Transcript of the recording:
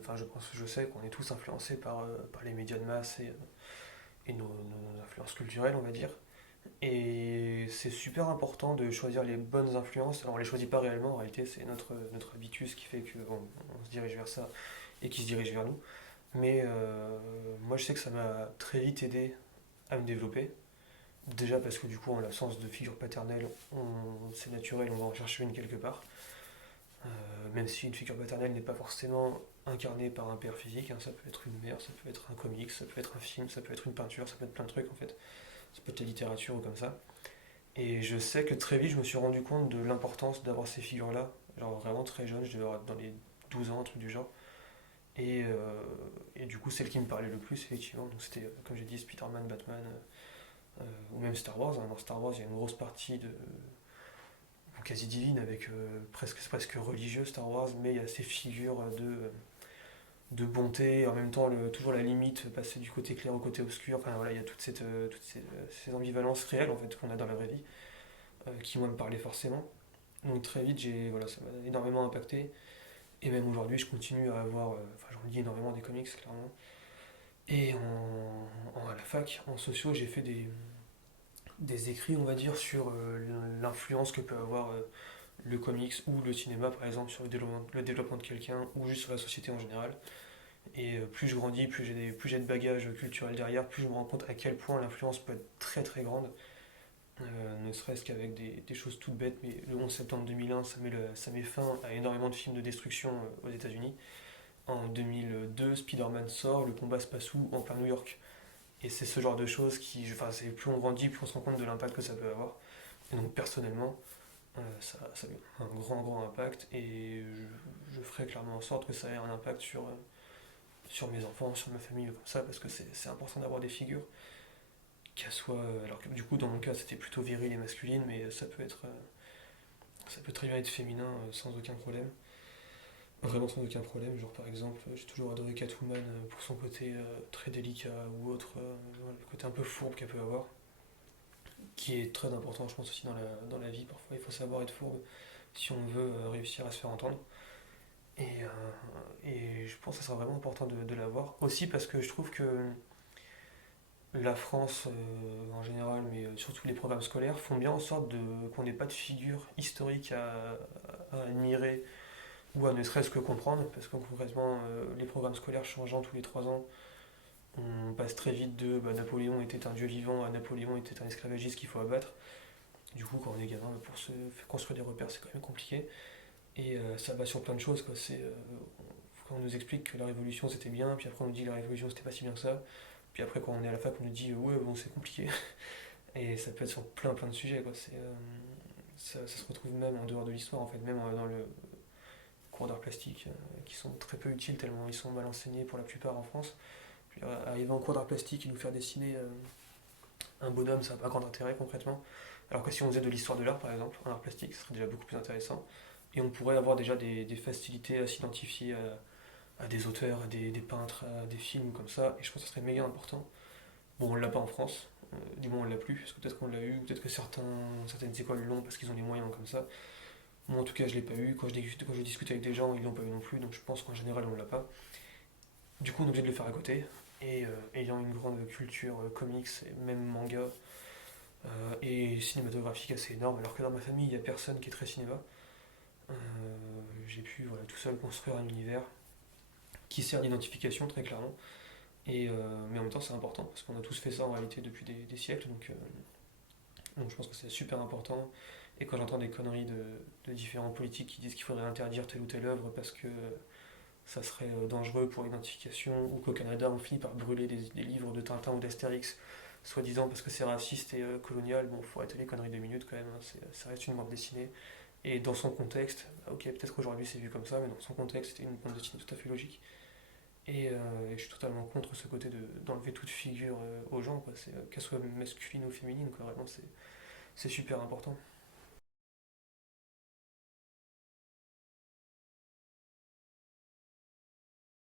Enfin, je sais qu'on est tous influencés par les médias de masse et nos influences culturelles, on va dire. Et c'est super important de choisir les bonnes influences. Alors on les choisit pas réellement, en réalité c'est notre habitus qui fait qu'on se dirige vers ça et qui se dirige vers nous. Mais moi je sais que ça m'a très vite aidé à me développer. Déjà parce que du coup en l'absence de figure paternelle, c'est naturel, on va en chercher une quelque part. Même si une figure paternelle n'est pas forcément incarnée par un père physique, hein, ça peut être une mère, ça peut être un comics, ça peut être un film, ça peut être une peinture, ça peut être plein de trucs en fait. Ça peut être la littérature ou comme ça. Et je sais que très vite, je me suis rendu compte de l'importance d'avoir ces figures-là. Genre vraiment très jeune, je devais avoir dans les 12 ans, un truc du genre. Et du coup, celle qui me parlait le plus, effectivement, donc c'était, comme j'ai dit, Spider-Man, Batman, ou même Star Wars, hein. Dans Star Wars, il y a une grosse partie de quasi divine avec presque religieux Star Wars, mais il y a ces figures de bonté, en même temps toujours la limite, passer du côté clair au côté obscur. Enfin voilà, il y a toutes ces ambivalences réelles en fait qu'on a dans la vraie vie, qui moi me parlaient forcément. Donc très vite, voilà, ça m'a énormément impacté. Et même aujourd'hui, je continue à avoir, enfin j'en lis énormément des comics clairement. Et à la fac, en sociaux, j'ai fait des écrits, on va dire, sur l'influence que peut avoir le comics ou le cinéma, par exemple, sur le développement de quelqu'un ou juste sur la société en général. Et plus je grandis, plus j'ai de bagages culturels derrière, plus je me rends compte à quel point l'influence peut être très très grande. Ne serait-ce qu'avec des choses toutes bêtes, mais le 11 septembre 2001, ça met fin à énormément de films de destruction aux États-Unis. En 2002, Spider-Man sort, le combat se passe où? En plein New York. Et c'est ce genre de choses enfin, plus on grandit, plus on se rend compte de l'impact que ça peut avoir. Et donc personnellement, ça a eu un grand impact et je ferai clairement en sorte que ça ait un impact sur mes enfants, sur ma famille, comme ça, parce que c'est important d'avoir des figures, qu'elles soient. Alors que du coup, dans mon cas, c'était plutôt viril et masculine, mais ça peut très bien être féminin sans aucun problème. Vraiment sans aucun problème. Genre, par exemple, j'ai toujours adoré Catwoman pour son côté très délicat ou autre, voilà, le côté un peu fourbe qu'elle peut avoir, qui est très important, je pense, aussi dans la vie. Parfois, il faut savoir être fourbe si on veut réussir à se faire entendre. Et je pense que ça sera vraiment important de l'avoir. Aussi parce que je trouve que la France en général, mais surtout les programmes scolaires, font bien en sorte qu'on n'ait pas de figure historique à admirer ou à ne serait-ce que comprendre, parce que concrètement, les programmes scolaires changeant tous les 3 ans, on passe très vite de Napoléon était un dieu vivant à Napoléon était un esclavagiste qu'il faut abattre. Du coup, quand on est gamin, pour se construire des repères, c'est quand même compliqué. Et ça va sur plein de choses, quoi. Quand on nous explique que la révolution c'était bien, puis après on nous dit que la révolution c'était pas si bien que ça, puis après quand on est à la fac on nous dit ouais bon c'est compliqué. Et ça peut être sur plein de sujets, quoi. Ça se retrouve même en dehors de l'histoire en fait, même dans le cours d'art plastique, qui sont très peu utiles tellement ils sont mal enseignés pour la plupart en France. Puis, arriver en cours d'art plastique et nous faire dessiner un bonhomme, ça n'a pas grand intérêt concrètement. Alors que si on faisait de l'histoire de l'art par exemple, en art plastique, ce serait déjà beaucoup plus intéressant. Et on pourrait avoir déjà des facilités à s'identifier à des auteurs, à des peintres, à des films comme ça, et je pense que ce serait méga important. Bon, on l'a pas en France, du moins on l'a plus, parce que peut-être qu'on l'a eu, peut-être que certaines écoles l'ont parce qu'ils ont les moyens comme ça. Moi en tout cas je l'ai pas eu, quand je discute avec des gens ils l'ont pas eu non plus, donc je pense qu'en général on l'a pas. Du coup on est obligé de le faire à côté, et ayant une grande culture comics, et même manga, et cinématographique assez énorme, alors que dans ma famille il n'y a personne qui est très cinéma, euh, j'ai pu voilà, tout seul construire un univers qui sert d'identification très clairement. Mais en même temps, c'est important parce qu'on a tous fait ça en réalité depuis des siècles. Donc je pense que c'est super important. Et quand j'entends des conneries de différents politiques qui disent qu'il faudrait interdire telle ou telle œuvre parce que ça serait dangereux pour l'identification, ou qu'au Canada on finit par brûler des livres de Tintin ou d'Astérix, soi-disant parce que c'est raciste et colonial, bon, faut arrêter les conneries 2 minutes quand même, hein. Ça reste une bande dessinée. Et dans son contexte, ok, peut-être qu'aujourd'hui c'est vu comme ça, mais dans son contexte, c'était une bande dessinée tout à fait logique. Et je suis totalement contre ce côté d'enlever toute figure aux gens, quoi. Qu'elle soit masculine ou féminine, quoi. Vraiment, c'est super important.